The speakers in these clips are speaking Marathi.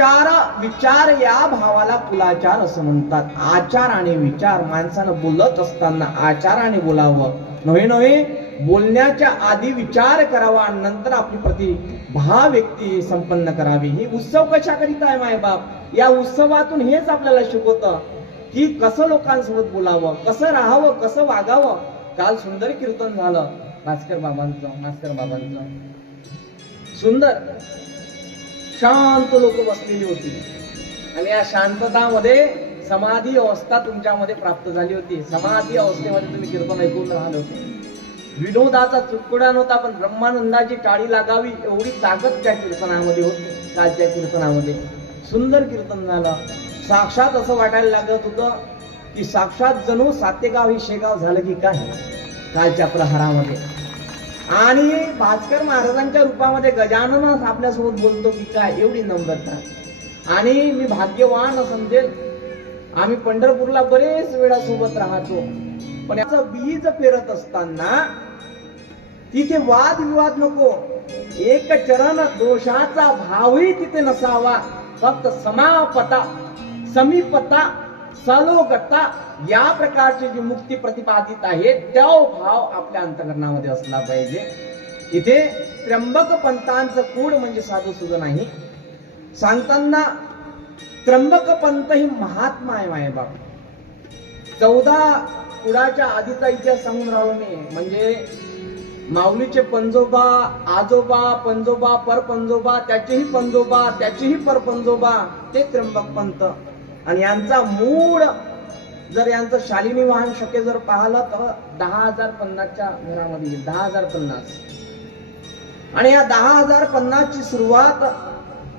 आचार विचार या भावाला कुलाचार असं म्हणतात. आचार आणि विचार, माणसानं बोलत असताना आचाराने बोलावं, नव्हे बोलण्याच्या आधी विचार करावा, नंतर आपली प्रतिभा व्यक्ती संपन्न करावी. ही उत्सव कशाकरिता आहे मायबाप? या उत्सवातून हेच आपल्याला शिकवतं की कसं लोकांसोबत बोलावं, कसं राहावं, कसं वागावं. काल सुंदर कीर्तन झालं मास्कर बाबांचं सुंदर. शांत लोक बसलेली होती आणि या शांततामध्ये समाधी अवस्था तुमच्यामध्ये प्राप्त झाली होती. समाधी अवस्थेमध्ये तुम्ही कीर्तन ऐकून राहिले होते. विनोदाचा चुटकुडा नव्हता, पण ब्रह्मानंदाची टाळी लागावी एवढी ताकद त्या कीर्तनामध्ये होती. कालच्या कीर्तनामध्ये सुंदर कीर्तन झालं. साक्षात असं वाटायला लागत होतं की साक्षात जणू सातेगाव ही शेगाव झालं की काय कालच्या प्रहारामध्ये. आणि भास्कर महाराजांच्या रूपामध्ये गजानन आपल्यासोबत बोलतो की काय, एवढी नम्रता. आणि मी भाग्यवान समजेल, आम्ही पंढरपूरला बरेच वेळा सोबत राहतो, पण याचं बीज पेरत असताना तिथे वादविवाद नको, एक चरण दोषाचा भावही तिथे नसावा. फक्त समापता, समीपता, सलोगता या प्रकारची जी मुक्ती प्रतिपादित आहे त्या भाव आपल्या अंतःकरणामध्ये असला पाहिजे. इथे त्र्यंबक पंतांचं कूड म्हणजे साधू सुद्धा नाही. सांगताना त्र्यंबक पंत ही महात्मा आहे मायबाप. 14 कुडाच्या आधीचा इतिहास सांगून राहिलो मी. म्हणजे माऊलीचे पंजोबा, आजोबा, पंजोबा, परपंजोबा, त्याचेही पंजोबा, त्याचेही परपंजोबा, ते त्र्यंबक पंत. आणि यांचा मूळ जर यांचं शालिनी वाहन शक्य जर पाहिलं तर 10,050च्या घरामध्ये 10,050. आणि या 10,050ची सुरुवात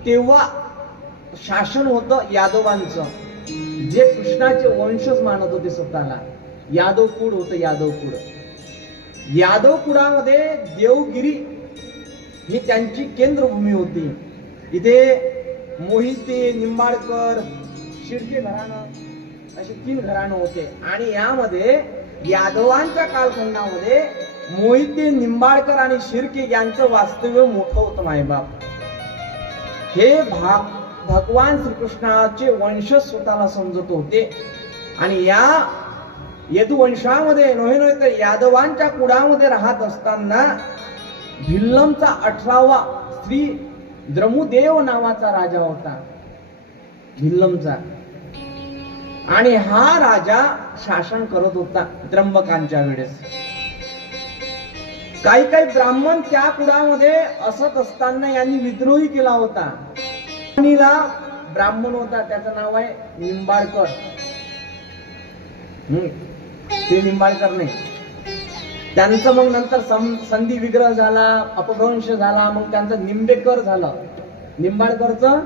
तेव्हा शासन होतं यादवांचं, जे कृष्णाचे वंशज मानत होते स्वतःला. यादव कुळ होतं, यादव कुळ. यादव कुळामध्ये देवगिरी ही त्यांची केंद्रभूमी होती. इथे मोहिते, निंबाळकर, शिर्के घराणं असे 3 घराणं होते. आणि यामध्ये यादवांच्या कालखंडामध्ये मोहिते, निंबाळकर आणि शिर्के यांचं वास्तव्य मोठं होतं मायबाप. हे भगवान श्रीकृष्णाचे वंशज स्वतःला समजत होते. आणि या यदुवंशामध्ये नव्हे तर यादवांच्या कुळामध्ये राहत असताना भिल्लमचा 18वा श्री द्रमुदेव नावाचा राजा होता, भिल्लमचा. आणि हा राजा शासन करत होता त्र्यंबकांच्या वेळेस. काही ब्राह्मण त्या कुळामध्ये असत असताना यांनी विद्रोही केला होता. ब्राह्मण होता, त्याचं नाव आहे निंबाळकर. ते निंबाळकर नाही. त्यांचं मग नंतर संधी विग्रह झाला, अपभ्रंश झाला, मग त्यांचं निंबेकर झालं. निंबाळकरचं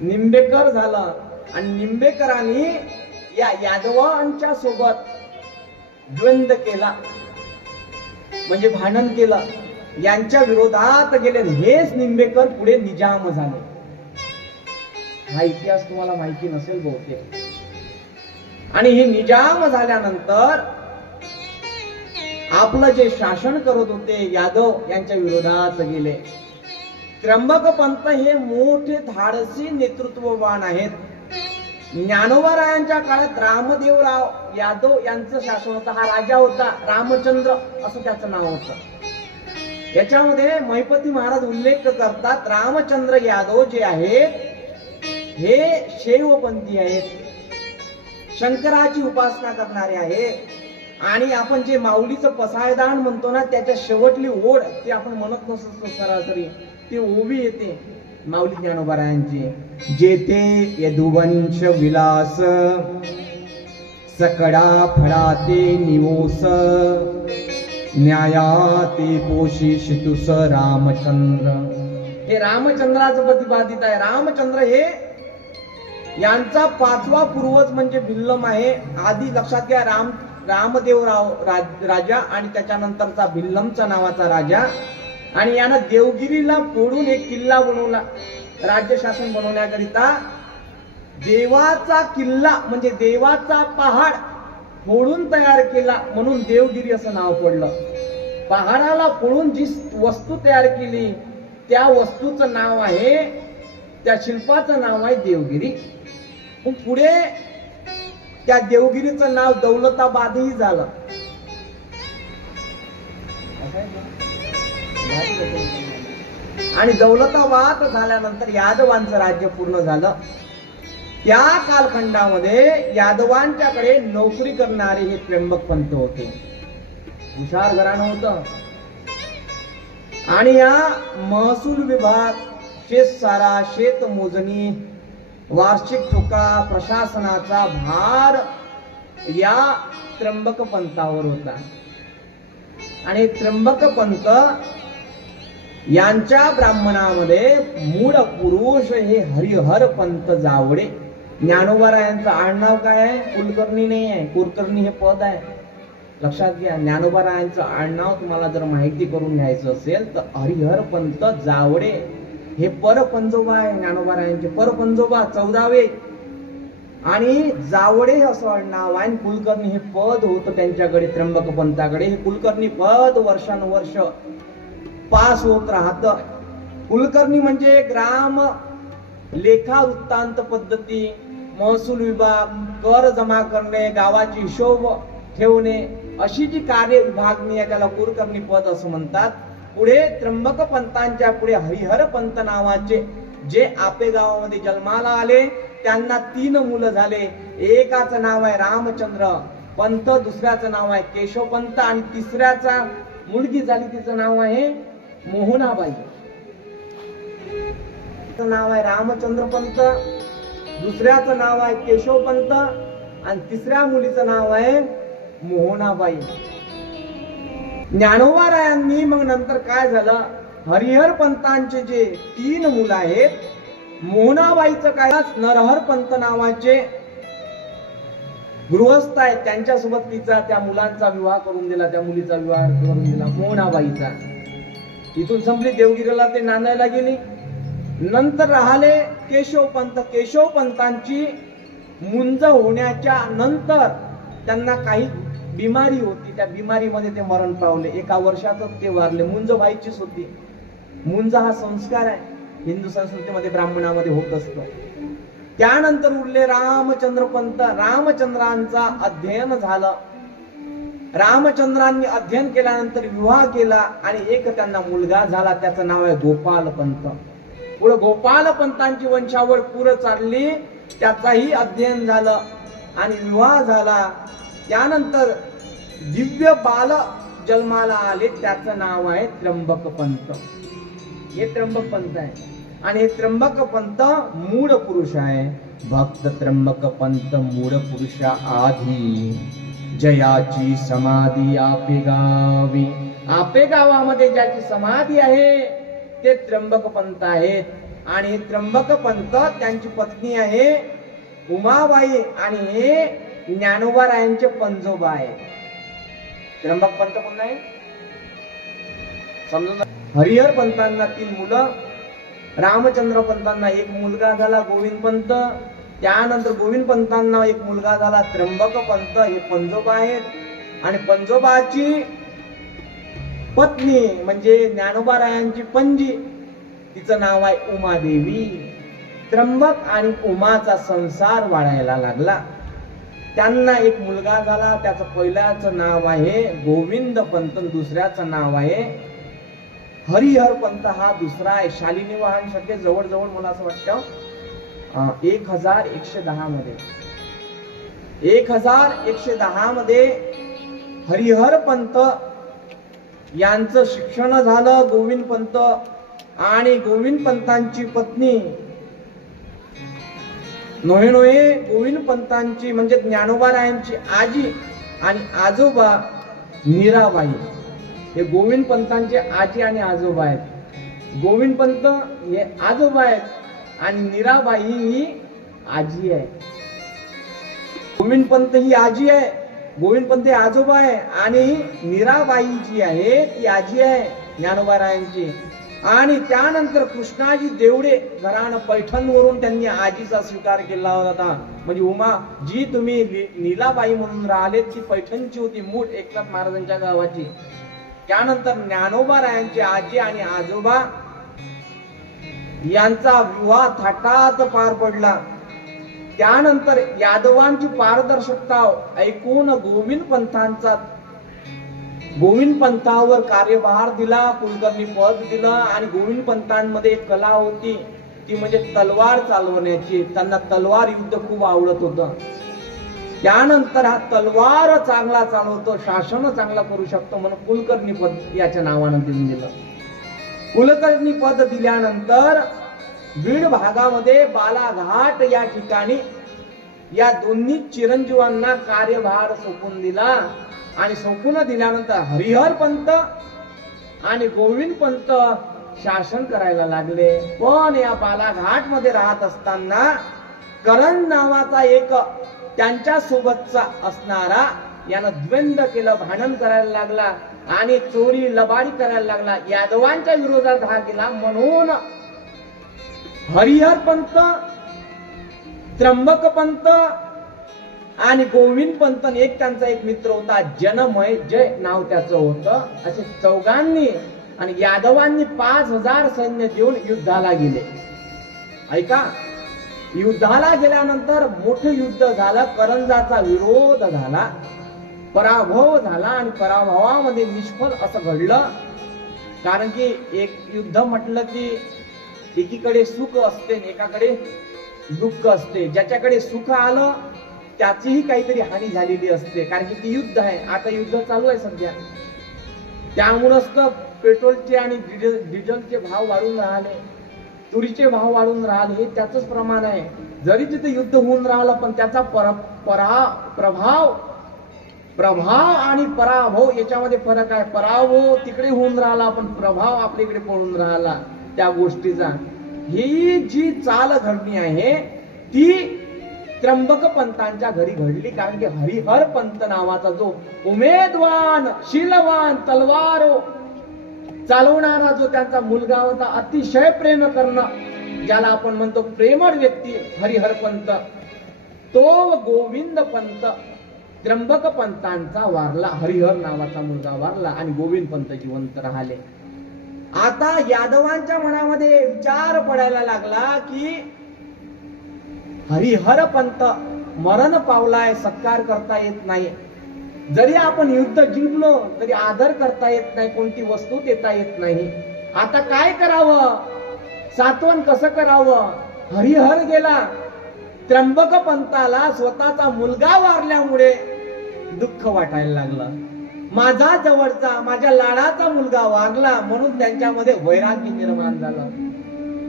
निंबेकर झालं. आणि निंबेकरांनी या यादवांच्या सोबत द्वंद्व केला, म्हणजे भांडण केलं, यांच्या विरोधात गेले. हेच निंबेकर पुढे निजाम झाले. हा इतिहास तुम्हाला माहिती नसेल बहुतेक. आणि हे निजाम झाल्यानंतर आपलं जे शासन करत होते यादव यांच्या विरोधात गेले. त्र्यंबक पंत हे मोठे धाडसी नेतृत्ववान आहेत. ज्ञानोबारायांच्या काळात रामदेवराव यादव यांचं शासन होतं. हा राजा होता रामचंद्र असं त्याचं नाव होतं. याच्यामध्ये महिपती महाराज उल्लेख करतात, रामचंद्र यादव जे आहेत हे शैवपंथी आहेत, शंकराची उपासना करणारे आहेत. आणि आपण जे माऊलीचं पसायदान म्हणतो ना, त्याच्या शेवटली ओढ ते आपण म्हणत नसतो सरासरी, ती ओवी येते माऊली ज्ञानोबारायांची. जेथे यदुवंश विलास सकडा फळाते निवोस, न्यायाते पोषिषितुस रामचंद्र. हे रामचंद्राचं प्रतिपादित आहे. रामचंद्र हे यांचा 5वा पूर्वज म्हणजे भिल्लम आहे. आधी लक्षात घ्या, रामदेवराव राजा आणि त्याच्यानंतरचा भिल्लमचा नावाचा राजा. आणि यानं देवगिरीला फोडून एक किल्ला बनवला राज्य शासन बनवण्याकरिता. देवाचा किल्ला म्हणजे देवाचा पहाड फोडून तयार केला म्हणून देवगिरी असं नाव पडलं. पहाडाला फोडून जी वस्तू तयार केली त्या वस्तूचं नाव आहे त्या शिल्पाचं नाव आहे देवगिरी. मग पुढे त्या देवगिरीचं नाव दौलताबादही झालं. आणि दौलताबाद झाल्यानंतर यादवांचं राज्य पूर्ण झालं. त्या कालखंडामध्ये यादवांच्याकडे नोकरी करणारे हे त्र्यंबक पंत होते. हुशार घराणं होतं. आणि या महसूल विभाग, शेतसारा, शेत मोजणी, वार्षिक ठोका, प्रशासनाचा भार या त्र्यंबक पंतावर होता. आणि त्र्यंबक पंत यांच्या ब्राह्मणामध्ये मूळ पुरुष हे हरिहर पंत जावडे. ज्ञानोबारायांचं आडनाव काय आहे? कुलकर्णी नाही आहे, कुलकर्णी हे पद आहे. लक्षात घ्या, ज्ञानोबारायांचं आडनाव तुम्हाला जर माहिती करून घ्यायचं असेल तर हरिहर पंत जावडे हे परपंजोबा आहे. ज्ञानोबारायांचे परपंजोबा 14वे. आणि जावडे हे असं आडनाव आहे. कुलकर्णी हे पद होतं त्यांच्याकडे, त्र्यंबक पंताकडे. हे कुलकर्णी पद वर्षानुवर्ष पास होत राहत. कुलकर्णी म्हणजे ग्राम लेखा वृत्तांत पद्धती, महसूल विभाग, कर जमा करणे, गावाची हिशोब ठेवणे, अशी जी कार्य विभागणी आहे त्याला कुलकर्णी पद असं म्हणतात. पुढे त्र्यंबक पंतांच्या पुढे हरिहर पंत नावाचे जे आपे गावामध्ये जन्माला आले, त्यांना 3 मुलं झाले. एकाचं नाव आहे रामचंद्र पंत, दुसऱ्याचं नाव आहे केशव पंत आणि तिसऱ्याचा मुलगी झाली, तिचं नाव आहे मोहनाबाई. तिचं नाव आहे रामचंद्र पंत, दुसऱ्याचं नाव आहे केशव पंत आणि तिसऱ्या मुलीचं नाव आहे मोहनाबाई. ज्ञानोबारायांनी मग नंतर काय झालं, हरिहर पंतांचे जे 3 मुलं आहेत, मोहनाबाईचं काय, नरहर पंत नावाचे गृहस्थ आहेत, त्यांच्यासोबत तिचा त्या मुलांचा विवाह करून दिला, त्या मुलीचा विवाह करून दिला मोहनाबाईचा. इथून संपली. देवगिरीला ते नांदायला गेली. नंतर राहिले केशव पंत. केशव पंतांची मुंज होण्याच्या नंतर त्यांना काही बिमारी होती. त्या बिमारीमध्ये ते मरण पावले. 1 वर्षातच ते वारले. मुंज व्हायचीच होती. मुंज हा संस्कार आहे, हिंदू संस्कृतीमध्ये ब्राह्मणामध्ये होत असतो. त्यानंतर उरले रामचंद्र पंत. रामचंद्रांचा अध्ययन झालं. रामचंद्रांनी अध्ययन केल्यानंतर विवाह केला आणि एक त्यांना मुलगा झाला, त्याचं नाव आहे गोपाल पंत. पुढे गोपाल पंतांची वंशावळ पुढे चालली, त्याचाही अध्ययन झालं आणि विवाह झाला. त्यानंतर दिव्य बाल जन्माला आले, त्याचं नाव आहे त्र्यंबक पंत. हे त्र्यंबक पंत आहे. आणि हे त्र्यंबक पंत मूळ पुरुष आहे. भक्त त्र्यंबक पंत मूळ पुरुषा आधी जयाची समाधी आपे गावी. आपे गावामध्ये ज्याची समाधी आहे ते त्र्यंबक पंत आहेत. आणि त्र्यंबक पंत त्यांची पत्नी आहे उमाबाई आणि हे ज्ञानोबारायांचे पंजोबा आहे. त्र्यंबक पंत कोण आहे समजून. हरिहर पंतांना 3 मुलं. रामचंद्र पंतांना 1 मुलगा झाला गोविंद पंत. त्यानंतर गोविंद पंतांना 1 मुलगा झाला त्र्यंबक पंत. हे पंजोबा आहेत. आणि पंजोबाची पत्नी म्हणजे ज्ञानोबारायांची पंजी, तिचं नाव आहे उमादेवी. त्र्यंबक आणि उमाचा संसार वाढायला लागला. त्यांना 1 मुलगा झाला. त्याचं पहिल्याचं नाव आहे गोविंद पंत, दुसऱ्याचं नाव आहे हरिहर पंत. हा दुसरा आहे. शालिनी वाहन शक्य जवळजवळ मला असं वाटतं 1110 मध्ये 1110 मध्ये हरिहर पंत यांचं शिक्षण झालं. गोविंद पंत आणि गोविंद पंतांची पत्नी नोहे गोविंद पंतांची म्हणजे ज्ञानोबारायांची आजी आणि आजोबा मीराबाई. हे गोविंद पंतांचे आजी आणि आजोबा आहेत. गोविंद पंत हे आजोबा आहेत आणि मीराबाई ही आजी आहे. गोविंद पंत ही आजी आहे, गोविंद पंत हे आजोबा आहे आणि मीराबाई जी आहे ती आजी आहे ज्ञानोबारायांची. आणि त्यानंतर कृष्णाजी देवडे घराणं पैठणवरून त्यांनी आजीचा स्वीकार केला होता. म्हणजे उमा जी तुम्ही नीलाबाई म्हणून राहिलेत ती पैठणची होती, मूळ एकनाथ महाराजांच्या गावाची. त्यानंतर ज्ञानोबारायांची आजी आणि आजोबा यांचा विवाह थाटात पार पडला. त्यानंतर यादवांची पारदर्शकता ऐकून गोविंद पंथावर कार्यभार दिला, कुलकर्णी पद दिलं. आणि गोविंद पंथांमध्ये एक कला होती, ती म्हणजे तलवार चालवण्याची. त्यांना तलवार युद्ध खूप आवडत होतं. त्यानंतर हा तलवार चांगला चालवतो, शासन चांगला करू शकतो म्हणून कुलकर्णी पद याच्या नावानं दिलं. कुलकर्णी पद दिल्यानंतर बीड भागामध्ये बालाघाट या ठिकाणी या दोन्ही चिरंजीवांना कार्यभार सोपून दिला. आणि सोपून दिल्यानंतर हरिहर पंत आणि गोविंद पंत शासन करायला लागले. पण या बालाघाट मध्ये राहत असताना करण नावाचा एक त्यांच्या सोबतचा असणारा यानं द्वंद्व केलं, भांडण करायला लागला आणि चोरी लबाडी करायला लागला. यादवांच्या विरोधात हा गेला. म्हणून हरिहर पंत, त्र्यंबक पंत आणि गोविंद पंत, एक त्यांचा एक मित्र होता जनमय जय नाव त्याचं होतं. असे चौघांनी आणि यादवांनी 5000 सैन्य देऊन युद्धाला गेले. ऐका, युद्धाला गेल्यानंतर मोठं युद्ध झालं. करंजाचा विरोध झाला, पराभव झाला आणि पराभवामध्ये निष्फळ असं घडलं. कारण की एक युद्ध म्हटलं की एकीकडे सुख असते, एकाकडे दुःख असते. ज्याच्याकडे सुख आलं त्याचीही काहीतरी हानी झालेली असते, कारण की ती युद्ध आहे. आता युद्ध चालू आहे सध्या, त्यामुळेच तर पेट्रोलचे आणि डिझेलचे भाव वाढून राहिले, तुरीचे भाव वाढून राहिले. हे त्याच प्रमाण आहे. जरी तिथे युद्ध होऊन राहिलं पण त्याचा प्रभाव आणि पराभव याच्यामध्ये फरक आहे. पराभव तिकडे होऊन राहिला पण प्रभाव आपल्याकडे पडून राहिला त्या गोष्टीचा. ही जी चाल घडणी आहे ती त्र्यंबक पंतांच्या घरी घडली. कारण की हरिहर पंत नावाचा जो उमेदवान, शीलवान, तलवार चालवणारा जो त्यांचा मुलगा होता, अतिशय प्रेम करणं ज्याला आपण म्हणतो प्रेमळ व्यक्ती हरिहर पंत, तो गोविंद पंत त्र्यंबक पंतांचा वारला. हरिहर नावाचा मुलगा वारला आणि गोविंद पंत जिवंत राहिले. आता यादवांच्या मनामध्ये विचार पडायला लागला की हरिहर पंत मरण पावलाय, सत्कार करता येत नाही. जरी आपण युद्ध जिंकलो तरी आदर करता येत नाही, कोणती वस्तू देता येत नाही. आता काय करावं, सात्वन कसं करावं. हरिहर गेला. त्र्यंबक पंताला स्वतःचा मुलगा वारल्यामुळे दुःख वाटायला लागलं. माझा जवळचा, माझ्या लाडाचा मुलगा वारला म्हणून त्यांच्यामध्ये वैराग्य निर्माण झालं.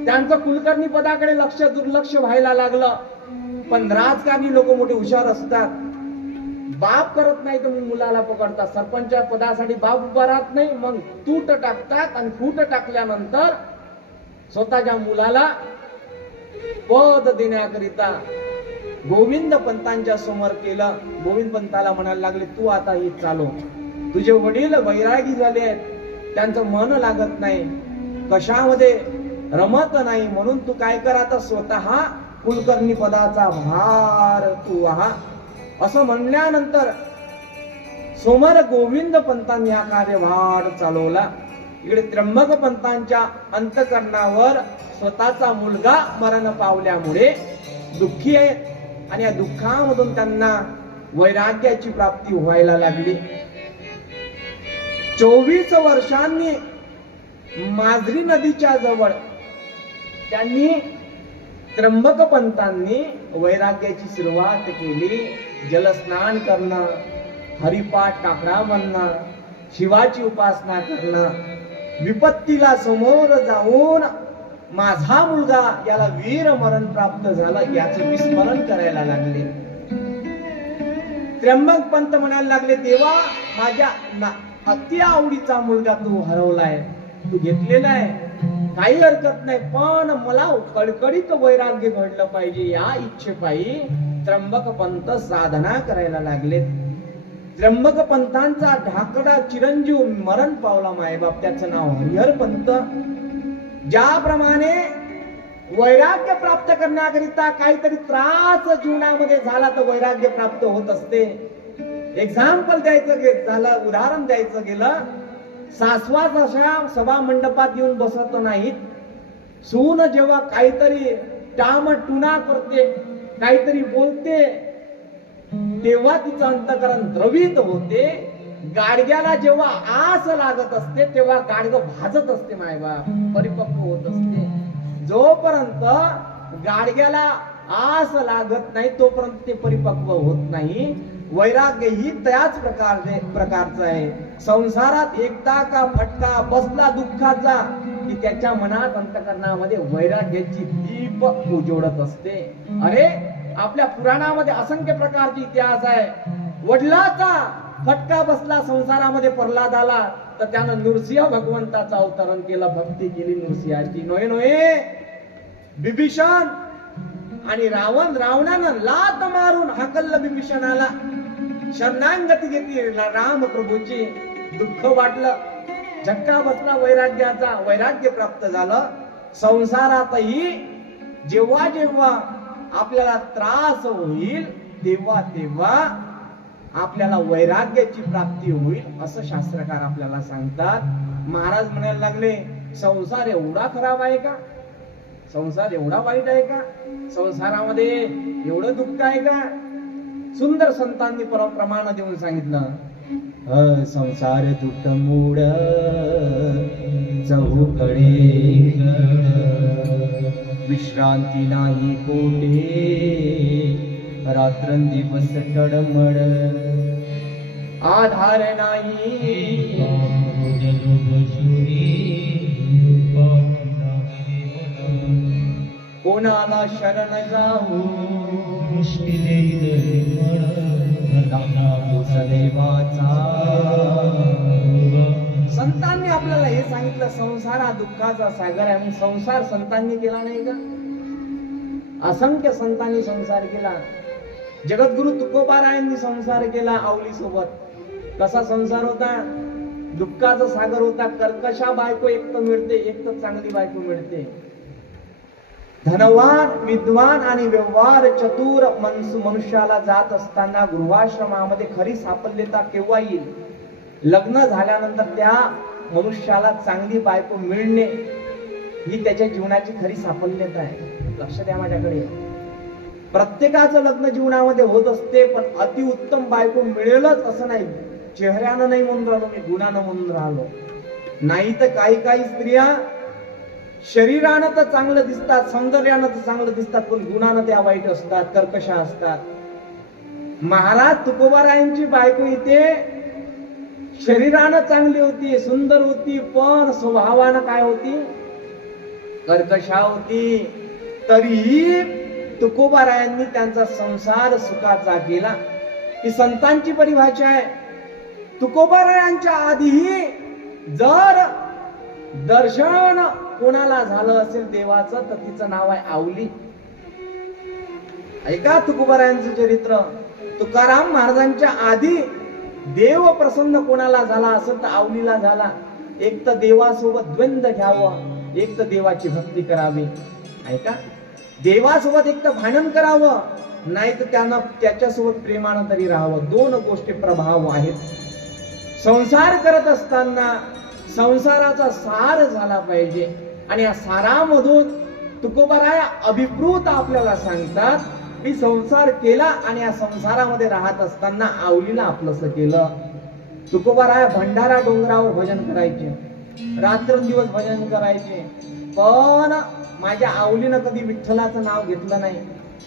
त्यांचं कुलकर्णी पदाकडे दुर्लक्ष व्हायला लागलं. पण राजकारणी लोक मोठे हुशार असतात. बाप करत नाही तर मग मुलाला पकडतात. सरपंच पदासाठी बाप उभा राहत नाही, मग तूट टाकतात आणि फूट टाकल्यानंतर स्वतःच्या मुलाला पद देण्याकरिता गोविंद पंतांच्या समोर केलं. गोविंद पंताला म्हणायला लागले, तू आता हे चालव. तुझे वडील वैरागी झाले आहेत, त्यांचं मन लागत नाही, कशामध्ये रमत नाही, म्हणून तू काय कर, आता स्वतः कुलकर्णी पदाचा भार तू व्हा. असं म्हणल्यानंतर सोमर गोविंद पंतांनी हा कार्यभार चालवला. इकडे त्र्यंबक पंतांच्या अंतकरणावर स्वतःचा मुलगा मरण पावल्यामुळे दुःखी आहेत आणि या दुःखामधून त्यांना वैराग्याची प्राप्ती व्हायला लागली. 24 वर्षांनी माजरी नदीच्या जवळ त्यांनी त्र्यंबक पंतांनी वैराग्याची सुरुवात केली. जलस्नान करणं, हरिपाठ टाकणं म्हणणं, शिवाची उपासना करणं, विपत्तीला समोर जाऊन माझा मुलगा याला वीर मरण प्राप्त झालं याचं विस्मरण करायला लागले. त्र्यंबक पंत म्हणायला लागले, देवा माझ्या अति आवडीचा मुलगा तू हरवलाय, तू घेतलेला आहे, काही हरकत नाही, पण मला कडकडीत वैराग्य घडलं पाहिजे या इच्छेपायी त्र्यंबक पंत साधना करायला लागले. त्र्यंबक पंतांचा ढाकडा चिरंजीव मरण पावला मायबाप, त्याचं नाव हरिहर पंत. ज्याप्रमाणे वैराग्य प्राप्त करण्याकरिता काहीतरी त्रास जीवनामध्ये झाला तर वैराग्य प्राप्त होत असते. एक्झाम्पल द्यायचं झालं, उदाहरण द्यायचं गेलं, सासवा जशा सभा मंडपात येऊन बसत नाहीत सून जेव्हा काहीतरी टामटुना करते, काहीतरी बोलते, तेव्हा तिचं अंतःकरण द्रवित होते. गाडग्याला जेव्हा आस लागत असते तेव्हा गाडगं भाजत असते, मायबाप परिपक्व होत असते. जोपर्यंत गाडग्याला आस लागत नाही तोपर्यंत ते परिपक्व होत नाही. वैराग्य ही त्याच प्रकारचं आहे. संसारात एकदा का फटका बसला दुःखाचा की त्याच्या मनात अंतःकरणामध्ये वैराग्याची दीप उजवडत असते. अरे आपल्या पुराणामध्ये असंख्य प्रकारचे इतिहास आहे. वडिलाचा फटका बसला संसारामध्ये प्रल्हादाला तर त्यानं नृसिंह भगवंताचं अवतरण केलं, भक्ती केली नृसिंहाची. नोहे नोहे बिभीषण आणि रावणानं लात मारून हाकललं बिभीषणाला. शरणागती घेतली राम प्रभूची. दुःख वाटलं, झटका बसला वैराग्याचा, वैराग्य प्राप्त झालं. संसारातही जेव्हा जेव्हा आपल्याला त्रास होईल तेव्हा तेव्हा आपल्याला वैराग्याची प्राप्ती होईल असं शास्त्रकार आपल्याला सांगतात. महाराज म्हणायला लागले, संसार एवढा खराब आहे का? संसार एवढा वाईट आहे का? संसारामध्ये एवढं दुःख आहे का? सुंदर संतांनी प्रमाण देऊन सांगितलं, संसार दुःख मूड चहूकडे, विश्रांती नाही कोठे, रात्रंदिवस तडमड, आधार नाही कोणाला शरण जाऊ, देवाचा. संतांनी आपल्याला हे सांगितलं संसार हा दुःखाचा सागर आहे. मग संसार संतांनी केला नाही का? असंख्य संतांनी संसार केला. जगद्गुरु तुकोबारायांनी संसार केला आवली सोबत. कसा संसार होता? दुःखाचा सागर होता. कर्कशा बायको एक तर मिळते, एक तर चांगली बायको मिळते. धनवान, विद्वान आणि व्यवहार चतुर मनुष्याला जात असताना गृहाश्रमामध्ये खरी साफल्यता केव्हा येईल? लग्न झाल्यानंतर त्या मनुष्याला चांगली बायको मिळणे ही त्याच्या जीवनाची खरी साफल्यता आहे. लक्ष द्या माझ्याकडे. प्रत्येकाचं लग्न जीवनामध्ये होत असते, पण अतिउत्तम बायको मिळेलच असं नाही. चेहऱ्यानं नाही म्हणून राहिलो मी, गुणानं म्हणून राहिलो. नाही तर काही काही स्त्रिया शरीरानं तर चांगलं दिसतात, सौंदर्यानं तर चांगलं दिसतात, पण गुणानं त्या वाईट असतात, कर्कशा असतात. महाराज तुकोबारायांची बायको इथे शरीरानं चांगली होती, सुंदर होती, पण स्वभावानं काय होती? कर्कशा होती. तरीही तुकोबारायांनी त्यांचा संसार सुखाचा केला. ही संतांची परिभाषा आहे. तुकोबारायांच्या आधीही जर दर्शन कोणाला झालं असेल देवाचं तर तिचं नाव आहे आवली. ऐका तुकोबारायांचं चरित्र. तुकाराम महाराजांच्या आधी देव प्रसन्न कोणाला झाला असेल तर आवलीला झाला. एक तर देवासोबत द्वंद्व घ्यावं, एक तर देवाची भक्ती करावी. ऐका, देवासोबत एक तर भांडण करावं, नाही तर त्यांना त्याच्यासोबत प्रेमानं तरी राहावं. दोन गोष्टी प्रभाव आहेत. संसार करत असताना संसाराचा सार झाला पाहिजे. आणि या सारामधून तुकोबाराया अभिप्रेत आपल्याला सांगतात, मी संसार केला आणि या संसारामध्ये राहत असताना आवलीला आपलंसं केलं. तुकोबाराया भंडारा डोंगरावर भजन करायचे, रात्रंदिवस भजन करायचे, पण माझ्या आवलीनं कधी विठ्ठलाचं नाव घेतलं नाही,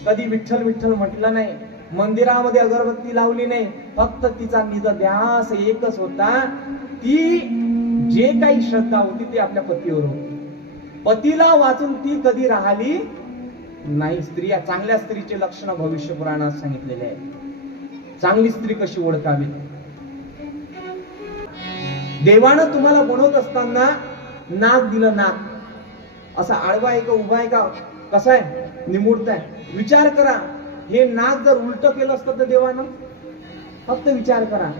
कधी विठ्ठल विठ्ठल म्हटलं नाही, मंदिरामध्ये अगरबत्ती लावली नाही. फक्त तिचा निधध्यास एकच होता, ती जे काही श्रद्धा होती ती आपल्या पतीवर होती. पतीला वाचून ती कधी राहिली नाही. स्त्रिया, चांगल्या स्त्रीचे लक्षण भविष्य पुराणात सांगितलेले आहे. चांगली स्त्री कशी ओळखावी? देवानं तुम्हाला बनवत असताना नाक दिलं. नाक असा आडवा आहे का उभा आहे का कसा आहे, निमुळत आहे? विचार करा. हे नाक जर उलट केलं असतं तर देवानं, फक्त विचार करा,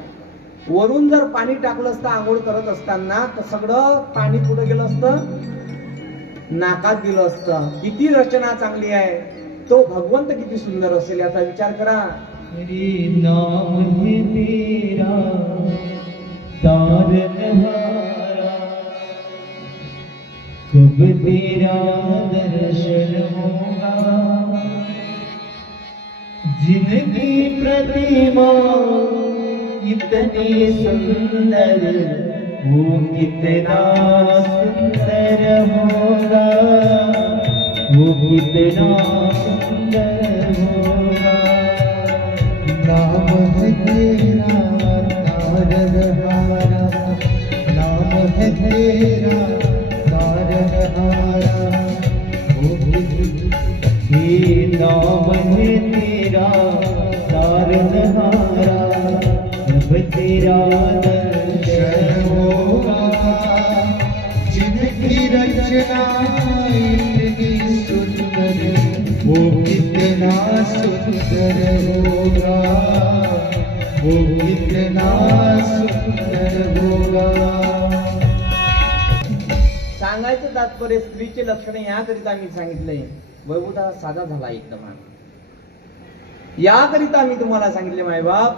वरून जर पाणी टाकलं असतं आंघोळ करत असताना तर सगळं पाणी कुठं गेलं असतं? नाकात गेलं असतं. किती रचना चांगली आहे. तो भगवंत किती सुंदर असेल याचा विचार करा. जब तेरा दर्शन होगा, जिनकी प्रतिमा इतनी सुंदर, वो कितना सुंदर होगा, वो कितना सुंदर होगा। नाम है तेरा तारनहारा, नाम है तेरा तारनहारा, ये नाम है तेरा तारनहारा, जब तेरा दर्शन होगा, जिनकी रचना इतनी सुंदर, वो कितना सुंदर होगा, वो कितना सुंदर होगा। सांगायचं तात्पर्य स्त्रीचे लक्षणे याकरिता मी सांगितलंय, वैभवता साधा झाला एकदम. याकरिता मी तुम्हाला सांगितले मायबाप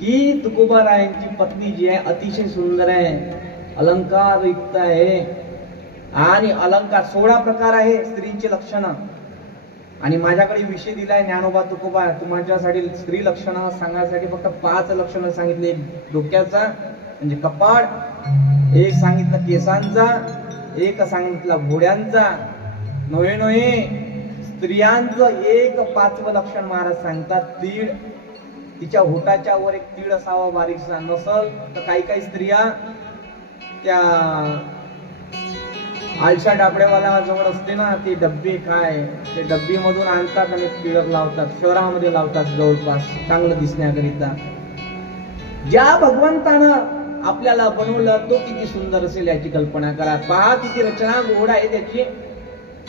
की तुकोबारायांची पत्नी जी आहे अतिशय सुंदर आहे, अलंकार युक्त आहे, आणि अलंकार 16 प्रकार आहे स्त्रीचे लक्षण. आणि माझ्याकडे विषय दिलाय ज्ञानोबा तुकोबा, तुमच्यासाठी स्त्री लक्षण सांगण्यासाठी फक्त 5 लक्षण सांगितले. डोक्याचा म्हणजे कपाळ, एक सांगितलं केसांचा, एक सांगितलं घोड्यांचा, नवे स्त्रियांचं एक 5वं लक्षण महाराज सांगतात, तीळ. तिच्या होटाच्या वर एक तीळ असावा बारीकसा, नसल तर काही स्त्रिया त्या आळशा डाबड्यावाला जवळ असते ना ते डब्बे, काय ते डब्बी मधून आणतात आणि टिळक लावतात, शहरामध्ये लावतात जवळपास चांगलं दिसण्याकरिता. ज्या भगवंतानं आपल्याला बनवलं तो किती सुंदर असेल याची कल्पना करा. पहा किती रचना, घोडा आहे त्याची,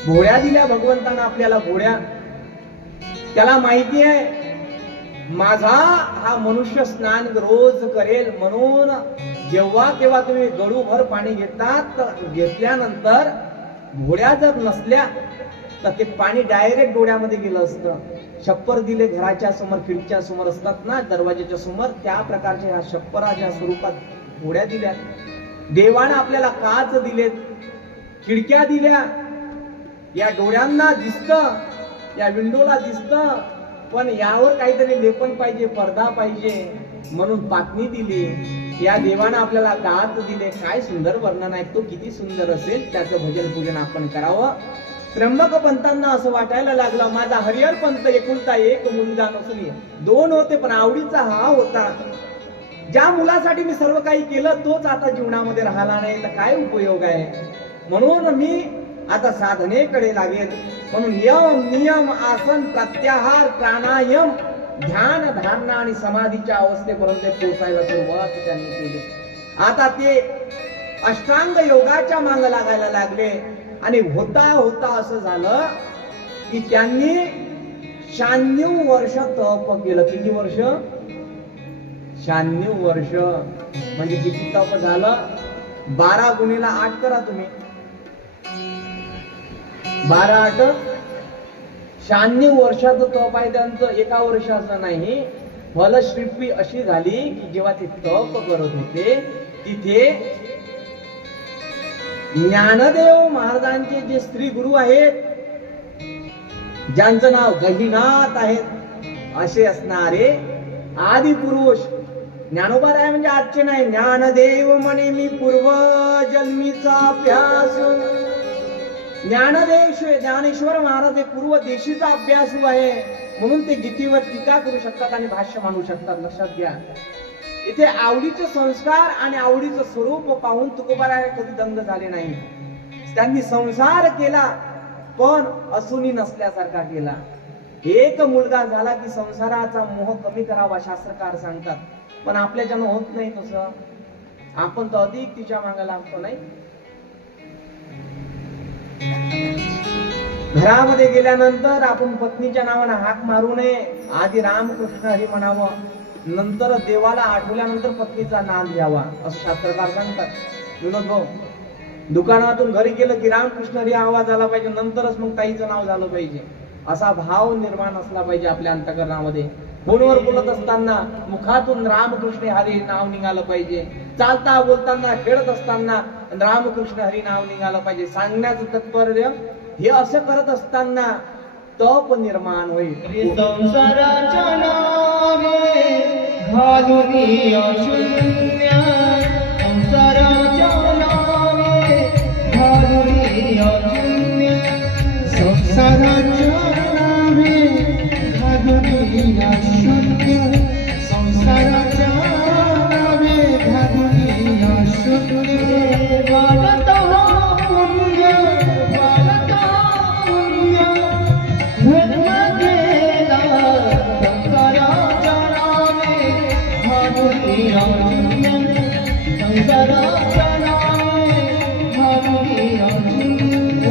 घोड्या दिल्या भगवंतानं आपल्याला, घोड्या. त्याला माहिती आहे माझा हा मनुष्य स्नान रोज करेल, म्हणून जेव्हा केव्हा तुम्ही गडूभर पाणी घेतात, घेतल्यानंतर घोड्या जर नसल्या तर ते पाणी डायरेक्ट डोळ्यामध्ये गेलं असतं. छप्पर दिले घराच्या समोर, खिडकीच्या समोर असतात ना, दरवाजाच्या समोर, त्या प्रकारच्या ह्या छप्पराच्या स्वरूपात घोड्या दिल्या. देवानं आपल्याला काच दिलेत, खिडक्या दिल्या, या डोळ्यांना दिसतं, या विंडोला दिसतं, पण यावर काहीतरी लेपन पाहिजे, पडदा पाहिजे, म्हणून पातणी दिली. या देवानं आपल्याला दात दिले. काय सुंदर वर्णन आहे, तो किती सुंदर असेल, त्याचं भजन पूजन आपण करावं. त्र्यंबक पंतांना असं वाटायला लागलं माझा हरिहर पंत एकुलता एक मुलगा नसून 2 होते, पण आवडीचा हा होता. ज्या मुलासाठी मी सर्व काही केलं तोच आता जीवनामध्ये राहिला नाही, तर काय उपयोग आहे. म्हणून मी आता साधनेकडे लागेल. म्हणून यम नियम आसन प्रत्याहार प्राणायाम ध्यान धारणा आणि समाधीच्या अवस्थेपर्यंत पोहोचायला सुरुवात त्यांनी केली. आता ते अष्टांग योगाच्या मागे लागायला लागले. आणि होता होता असं झालं की त्यांनी 96 वर्ष तप केलं. किती वर्ष? 96 वर्ष. म्हणजे किती तप झालं? 12 गुणिले 8 करा तुम्ही. 12 8 96 वर्षाचं तप आहे त्यांचं, एका वर्षाचं नाही. फलश्रुती अशी झाली की जेव्हा ते तप करत होते तिथे ज्ञानदेव महाराजांचे जे स्त्री गुरु आहेत, ज्यांचं नाव गहिनाथ आहेत, असे असणारे आदि पुरुष ज्ञानोबा म्हणजे आजचे नाही. ज्ञानदेव म्हणे मी पूर्व जन्मीचा अभ्यास. ज्ञानेश्वर महाराज हे पूर्व देशीचा अभ्यासू आहे, म्हणून ते गीतेवर टीका करू शकतात आणि भाष्य मांडू शकतात. लक्षात घ्या, इथे आवडीचे संस्कार आणि आवडीचं स्वरूप पाहून तुकोबाराय कधी दंग झाले नाही. त्यांनी संसार केला पण असुनी नसल्यासारखा केला. एक मुलगा झाला की संसाराचा मोह कमी करावा शास्त्रकार सांगतात, पण आपल्याच्यानं होत नाही तसं. आपण तर अधिक तिच्या मागे लागतो नाही. घरामध्ये गेल्यानंतर आपण पत्नीच्या नावाने हाक मारू नये. आधी रामकृष्ण हरी म्हणावं, नंतर देवाला आठवल्यानंतर पत्नीचा नाम घ्यावा, असं शास्त्रकार सांगतात. विनोद भाऊ, दुकानातून घरी गेलं की रामकृष्ण हरी आवाज आला पाहिजे, नंतरच मग ताईचं नाव झालं पाहिजे. असा भाव निर्माण असला पाहिजे आपल्या अंतःकरणामध्ये. फोनवर बोलत असताना मुखातून रामकृष्ण हरी नाव निघालं पाहिजे. चालता बोलताना खेळत असताना आणि रामकृष्ण हरी नाव निघालं पाहिजे. सांगण्याचं तात्पर्य हे असं करत असताना तप निर्माण होईल. संसाराच्या नावे घालुनी अशून्य, संसाराच्या नावे घालुनी अशून्य, संसाराच्या नावे घालुनी अशून्य, संसाराच्या नावे घालुनी अशून्य. वाढता पुण्य, वाढता पुण्य, धर्म गेला संसाराच्या नावे घालुनी अशून्य, संसाराच्या नावे घालुनी अशून्य,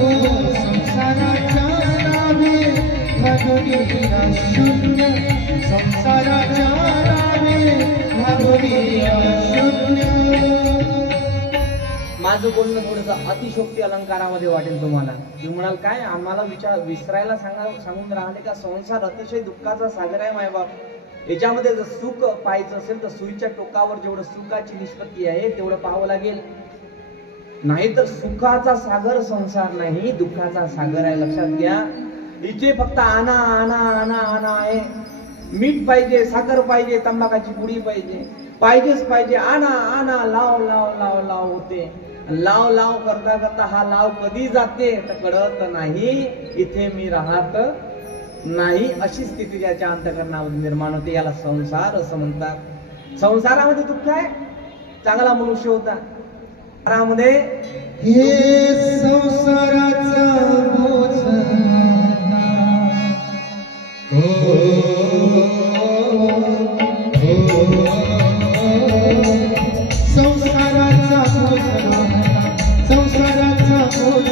संसाराच्या नावे घालुनी अशून्य, संसाराच्या नावे घालुनी अशून्य. माझं बोलणं थोडंसं अतिशोक्ती अलंकारामध्ये वाटेल तुम्हाला. तुम्ही म्हणाल काय आम्हाला विसरायला सांगून राहिले का? संसार अतिशय दुःखाचा सागर आहे मायबाप. याच्यामध्ये जर सुख पाहायचं असेल तर सुईच्या टोकावर जेवढं सुखाची निष्पत्ती आहे तेवढं पाहावं लागेल. नाहीतर सुखाचा सागर संसार नाही, दुःखाचा सागर आहे. लक्षात घ्या. इथे फक्त आना आना आना आना आहे. मीठ पाहिजे, साखर पाहिजे, तंबाखाची पुडी पाहिजेच पाहिजे. आना आना लाव लाव लाव लाव होते. लाव लाव करता करता हा लाव कधी जाते तर कळत नाही. इथे मी राहत नाही, अशी स्थिती ज्याच्या अंतःकरणामध्ये निर्माण होते. याला संसार असं म्हणतात. संसारामध्ये दुःख आहे. चांगला मनुष्य होता, संसारामध्ये हे संसाराचा बोझ संसाराचा बोझ, संसाराचा बोझ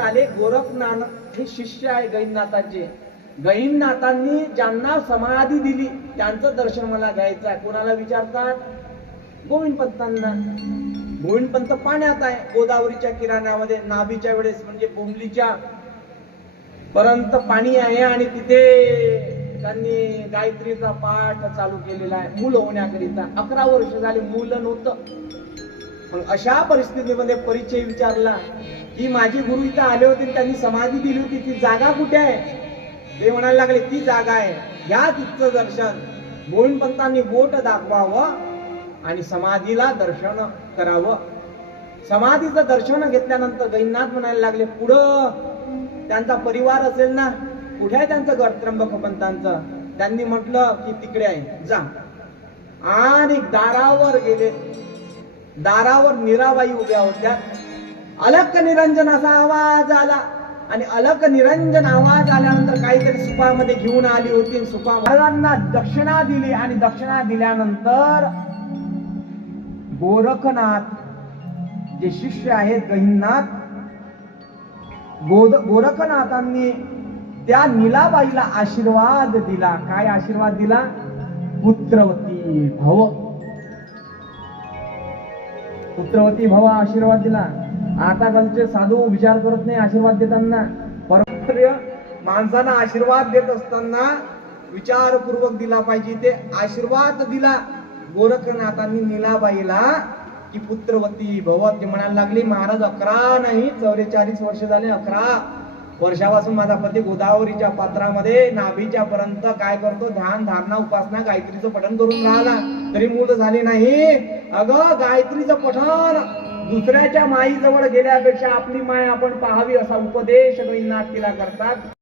आले. गोरखनाथ हे शिष्य आहे गहिनीनाथांचे. गहिनीनाथांनी ज्यांना समाधी दिली त्यांचं दर्शन मला घ्यायचं आहे. कोणाला विचारतात? गोविंदपंतांना. गोविंदपंत पाण्यात आहे, गोदावरीच्या किनाऱ्यामध्ये. नाभीच्या वेळेस म्हणजे बोंबलीच्या पर्यंत पाणी आहे आणि तिथे त्यांनी गायत्रीचा पाठ चालू केलेला आहे मूल होण्याकरिता. 11 वर्ष झाले मूल नव्हतं. मग अशा परिस्थितीमध्ये परिचय विचारला की माझे गुरु इथं आले होते, त्यांनी समाधी दिली होती, ती जागा कुठे आहे? ते म्हणायला लागले ती जागा आहे, घ्या तिथचं दर्शन. गोविंदपंतांनी बोट दाखवावं आणि समाधीला दर्शन करावं. समाधीचं दर्शन घेतल्यानंतर गहिनीनाथ म्हणायला लागले पुढं त्यांचा परिवार असेल ना, कुठे आहे त्यांचं घर? त्र्यंबकपंतांचं. त्यांनी म्हटलं की तिकडे आहे, जा. आणि दारावर गेले. दारावर मीराबाई उभ्या होत्या. अलक निरंजन असा आवाज आला आणि अलक निरंजन आवाज आल्यानंतर काहीतरी सुपामध्ये घेऊन आली होती. सुपा महाराजांना दक्षिणा दिली आणि दक्षिणा दिल्यानंतर गोरखनाथ जे शिष्य आहेत गहिनीनाथ, गोरखनाथांनी त्या नीलाबाईला आशीर्वाद दिला. काय आशीर्वाद दिला? पुत्रवती भव. पुत्रवती भव आशीर्वाद दिला. आता कालचे साधू विचार करत नाही आशीर्वाद देताना. परंतु माणसांना आशीर्वाद देत असताना विचारपूर्वक दिला पाहिजे. ते आशीर्वाद दिला गोरखनाथांनी नीलाबाईला की पुत्रवती भव. ते म्हणायला लागली महाराज 11 नाही 44 वर्ष झाले. 11 वर्षापासून माझा पती गोदावरीच्या पात्रामध्ये नाभीच्या पर्यंत काय करतो? ध्यान, धारणा, उपासना, गायत्रीचं पठण करून राहिला, तरी मूल झाले नाही. अगं गायत्रीचं पठण दुसऱ्याच्या माईजवळ गेल्यापेक्षा आपली माय आपण पाहावी असा उपदेश गहिनीनाथ तिला करतात.